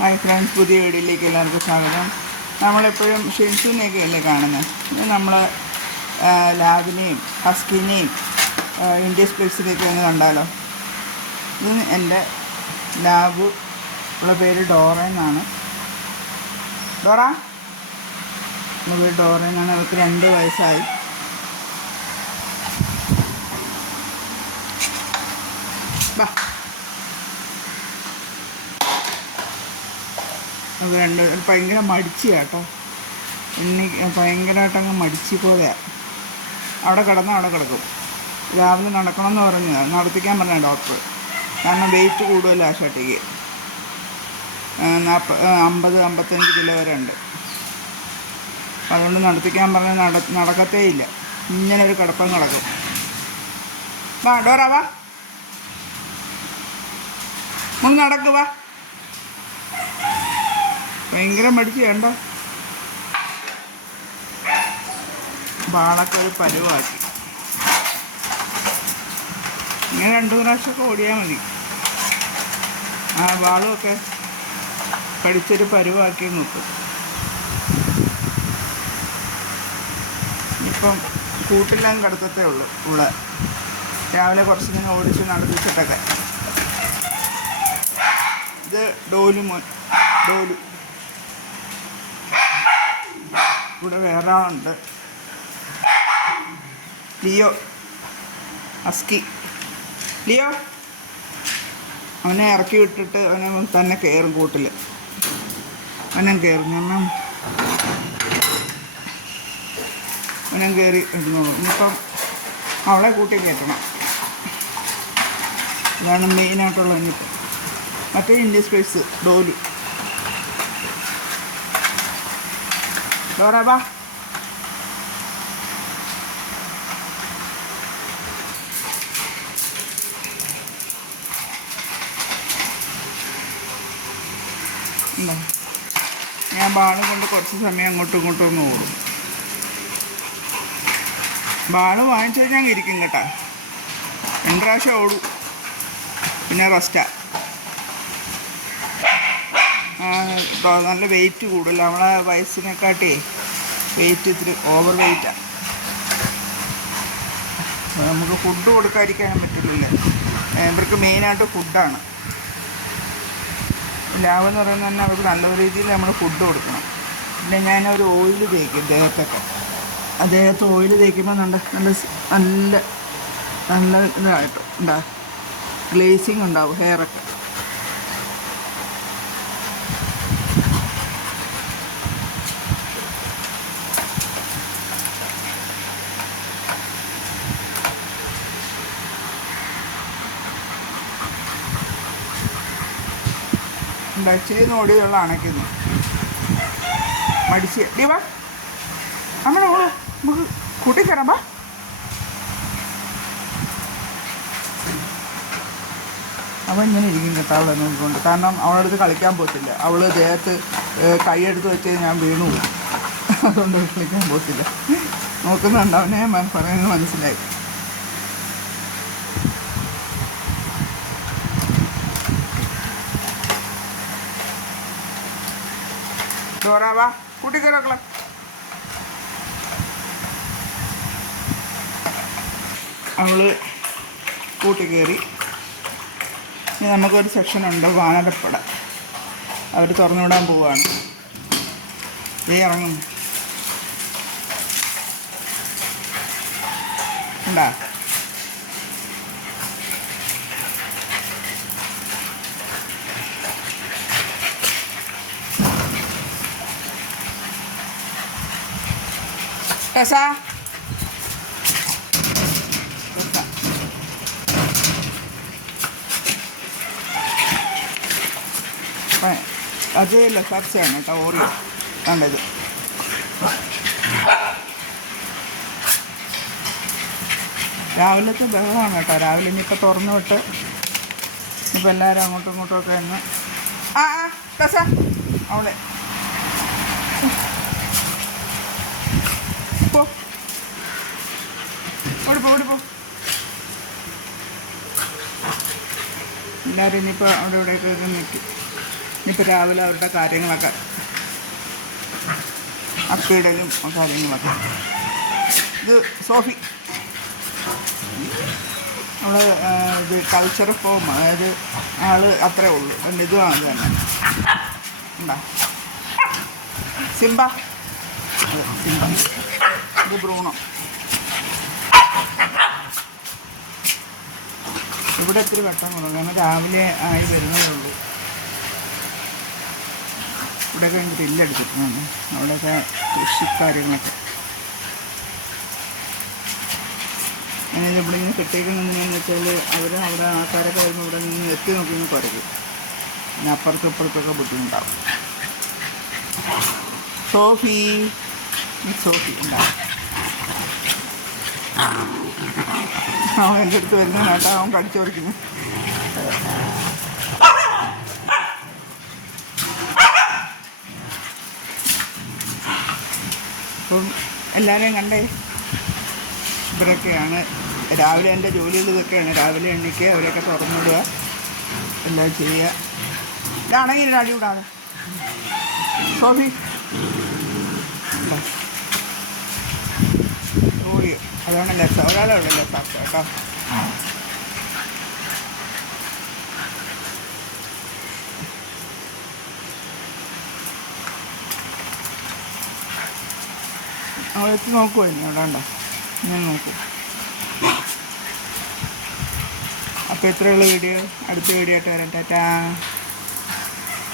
Hi friends പുതിയ വീഡിയോയിലേക്ക് എല്ലാവർക്കും സ്വാഗതം. നമ്മളെപ്പോഴും ഷിൻസുനെയൊക്കെ അല്ലേ കാണുന്നത് നമ്മൾ ലാബിനെയും ഹസ്കിനെയും ഇന്ത്യ സ്പേസിനെയൊക്കെ ഒന്ന് കണ്ടാലോ? ഇത് എന്റെ ലാബ് ഉള്ള പേര് ഡോറ എന്നാണ്. ഡോറ? നമ്മുടെ ഡോറ എന്നാണ്. അവർക്ക് രണ്ട് വയസ്സായി. ബാ. രണ്ട് ഭയങ്കര മടിച്ച് കേട്ടോ എണ്ണി ഭയങ്കരമായിട്ട് അങ്ങ് മടിച്ച് പോലെയാ അവിടെ കിടന്ന് അവിടെ കിടക്കും. രാവിലെ നടക്കണമെന്ന് പറഞ്ഞു നടത്തിക്കാൻ പറഞ്ഞ ഡോക്ടർ. കാരണം വെയിറ്റ് കൂടുതലാണ് ആ ഷട്ടിക്ക് നാൽപ്പ അമ്പത് അമ്പത്തഞ്ച് കിലോ വരെ ഉണ്ട്. അപ്പം അതുകൊണ്ട് നടത്തിക്കാൻ പറഞ്ഞാൽ നട നടക്കത്തേ ഇല്ല. ഇങ്ങനെ ഒരു കിടപ്പം കിടക്കും. വാ ഡോറ വാ. ഒന്ന് നടക്ക് വാ. ഭയങ്കര മടിച്ച് വേണ്ട. ബാളൊക്കെ ഒരു പരുവാക്കി. ഇങ്ങനെ രണ്ടു പ്രാവശ്യമൊക്കെ ഓടിയാൽ മതി. ആ ബാളുമൊക്കെ കടിച്ചൊരു പരുവാക്കി നോക്കും. ഇപ്പം കൂട്ടില്ലാൻ കിടത്തത്തേ ഉള്ളൂ ഇവിടെ രാവിലെ കുറച്ച് ഇങ്ങനെ ഓടിച്ച് നടത്തിച്ചിട്ടൊക്കെ ഇത് ഡോലു മോൻ ഡോലു. ഇവിടെ വേറെ ആളുണ്ട്. Leo ASCII. ലിയോ അവനെ ഇറക്കി വിട്ടിട്ട് അവനെ തന്നെ കയറും കൂട്ടിൽ അവനും കയറും. കാരണം അവനും കയറി ഇടുന്നു ഇപ്പം അവളെ കൂട്ടി കയറ്റണം. ഇതാണ് മെയിനായിട്ടുള്ള മറ്റേ ഇന്ത്യ സ്പേസ് ഡോലു ഡോറ വാ? ഞാൻ ബാളും കൊണ്ട് കുറച്ച് സമയം അങ്ങോട്ടും ഇങ്ങോട്ടും ഒന്ന് ഓടും. ബാൾ വാങ്ങിച്ചു കഴിഞ്ഞാൽ ഇരിക്കും കേട്ടാ. രണ്ട് പ്രാവശ്യം ഓടും. പിന്നെ റെസ്റ്റാ. നല്ല വെയിറ്റ് കൂടുതൽ. നമ്മളെ വയസ്സിനെക്കാട്ടി വെയിറ്റ് ഇത്തിരി ഓവർ വെയിറ്റാണ് നമുക്ക് ഫുഡ് കൊടുക്കാതിരിക്കാനും പറ്റില്ലല്ലേ? ഇവർക്ക് മെയിനായിട്ട് ഫുഡാണ് ലാവ് എന്ന് പറയുന്നത് തന്നെ അവർക്ക് നല്ല രീതിയിൽ നമ്മൾ ഫുഡ് കൊടുക്കണം. പിന്നെ ഞാൻ ഒരു ഓയിൽ തേക്കും ദേഹത്തൊക്കെ. ആ ദേഹത്ത് ഓയിൽ തേക്കുമ്പോൾ നല്ല നല്ല നല്ല നല്ല ഇതായിട്ട് ഉണ്ടാ ഗ്ലേസിങ് ഉണ്ടാവും ഹെയറൊക്കെ ഇച്ചിരി വെള്ളം അണയ്ക്കുന്നു മടിച്ച്. ഡിവാ അങ്ങനെ നമുക്ക് കൂട്ടിക്കറമ്പ അവൻ ഇങ്ങനെ ഇരിക്കും കേട്ടോ അവളെ നോക്കിക്കൊണ്ട്. കാരണം അവളടുത്ത് കളിക്കാൻ പോകത്തില്ല അവൾ ദേഹത്ത് കൈയെടുത്ത് വെച്ച് ഞാൻ വീണു. അതുകൊണ്ട് കളിക്കാൻ പോകത്തില്ല നോക്കുന്നുണ്ട് അവനെ പറയുന്നത് മനസ്സിലായി. ഡോറ വാ കൂട്ടിക്കയറക്കളെ അവൾ കൂട്ടിക്കയറി ഇനി നമുക്കൊരു സെക്ഷൻ ഉണ്ട് വാനടപ്പട അവർ തുറന്നുവിടാൻ പോവുകയാണ് ഈ ഇറങ്ങും ഉണ്ടാ Kasa. അത് ലസാർച്ചയാണ് കേട്ടോ ഓറിയോ കണ്ടത്. രാവിലത്തെ ബഹളമാണ് കേട്ടോ രാവിലെ ഇനിയിപ്പോൾ തുറന്നു വിട്ട് ഇനിയിപ്പോൾ എല്ലാവരും അങ്ങോട്ടും ഇങ്ങോട്ടും ഒക്കെ ഒന്ന് ആ ആ കസ അവളെ പോ. ഓടിപ്പോ ഓടിപ്പോ എല്ലാവരും ഇനിയിപ്പോൾ അവിടെ ഇവിടെയൊക്കെ നിൽക്കും ഇനിയിപ്പോൾ രാവിലെ അവരുടെ കാര്യങ്ങളൊക്കെ അപ്പിടലും കാര്യങ്ങളൊക്കെ. ഇത് സോഫി. നമ്മൾ ഇത് കൾച്ചർ ഫോം അതായത് ആൾ അത്രേ ഉള്ളൂ. പിന്നെ ഇതും അത് തന്നെ. ഉണ്ടാ? സിംബ. സിംബ. ഇത് ബ്രൂണോ? ഇവിടെ ഇത്തിരി വെട്ടം കുറവ് കാരണം രാവിലെ ആയി വരുന്നതേ ഉള്ളൂ. ഇവിടെയൊക്കെ എനിക്ക് തില്ലെടുത്തിട്ടുണ്ട് അവിടെയൊക്കെ കൃഷി കാര്യങ്ങളൊക്കെ അങ്ങനെ ഇവിടെ നിന്ന് കിട്ടിയിരിക്കുന്നതെന്ന് വെച്ചാൽ അവർ അവിടെ ആൾക്കാരൊക്കെ വരുമ്പോൾ ഇവിടെ നിന്ന് എത്തി നോക്കി കുറയ്ക്കും പിന്നെ അപ്പുറത്തും ഇപ്പുറത്തൊക്കെ ബുദ്ധിമുട്ടാവും. സോഫി സോഫി ഉണ്ടാവും അവൻ എന്റെ അടുത്ത് വരുന്ന കേട്ടാ അവൻ കടിച്ചു പറിക്കുന്നു അപ്പം എല്ലാവരെയും കണ്ടേ? ഇവരൊക്കെയാണ്. രാവിലെ എന്റെ ജോലികൾ രാവിലെ എണ്ണിക്ക് അവരൊക്കെ തുറന്നിടുക. എല്ലാം ചെയ്യുക. ഇതാണെങ്കിൽ അടി വിടാതെ സോഫി ജോലി അതാണ് ലെസ ഒരാളെ കേട്ടോ. അവിടെ ഉണ്ടോ? ഞാൻ നോക്കും. അപ്പോൾ എത്രയുള്ള വീഡിയോ. അടുത്ത വീഡിയോ ആയിട്ട് വരാം. ടാറ്റാ.